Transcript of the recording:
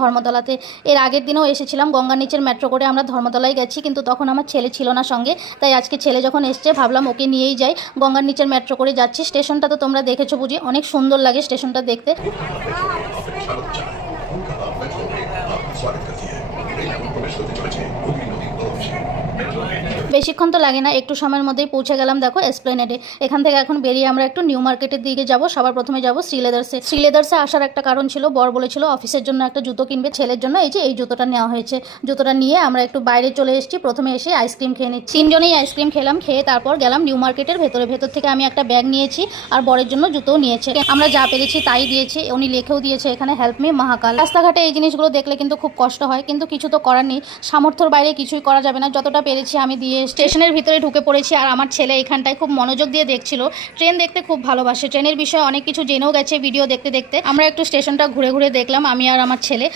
ধর্মতলাতে। এর আগের দিনও এসেছিলাম, গঙ্গার নিচের মেট্রো করে আমরা ধর্মতলায় গেছি, কিন্তু তখন আমার ছেলে ছিল না সঙ্গে। তাই আজকে ছেলে যখন এসছে ভাবলাম ওকে নিয়েই যাই। গঙ্গার নিচের মেট্রো করে যাচ্ছি। স্টেশনটা তো তোমরা দেখেছো বুঝি, অনেক সুন্দর লাগে স্টেশনটা দেখতে। বেশিক্ষণ তো লাগে না, একটু সময়ের মধ্যেই পৌঁছে গেলাম দেখো এসপ্লেনেডে। এখান থেকে এখন বেরিয়ে আমরা একটু নিউ মার্কেটের দিকে যাব। সবার প্রথমে যাব শ্রীলেদার্সে। শ্রীলেদার্সে আসার একটা কারণ ছিল, বর বলেছিল অফিসের জন্য একটা জুতো কিনবে ছেলের জন্য। এই যে এই জুতোটা নেওয়া হয়েছে। জুতোটা নিয়ে আমরা একটু বাইরে চলে এসেছি। প্রথমে এসে আইসক্রিম খেয়ে নিচ্ছি। 3 জনেই আইসক্রিম খেলাম, খেয়ে তারপর গেলাম নিউ মার্কেটের ভেতরে। ভেতর থেকে আমি একটা ব্যাগ নিয়েছি আর বরের জন্য জুতোও নিয়েছে। আমরা যা পেরেছি তাই দিয়েছি। উনি লিখেও দিয়েছে এখানে হেল্প মি মহাকাল। রাস্তাঘাটে এই জিনিসগুলো দেখলে কিন্তু খুব কষ্ট হয়, কিন্তু কিছু তো করার নেই। সামর্থ্যর বাইরে কিছুই করা যাবে না। যতটা পেরেছি আমি দিয়ে স্টেশনের ভিতরে ঢুকে পড়েছি। আর আমার ছেলে এখানটায় খুব মনোযোগ দিয়ে দেখছিল। ট্রেন দেখতে খুব ভালোবাসে, ট্রেনের বিষয়ে অনেক কিছু জেনেও গেছে ভিডিও দেখতে দেখতে। আমরা একটু স্টেশনটা ঘুরে ঘুরে দেখলাম আমি আর আমার ছেলে।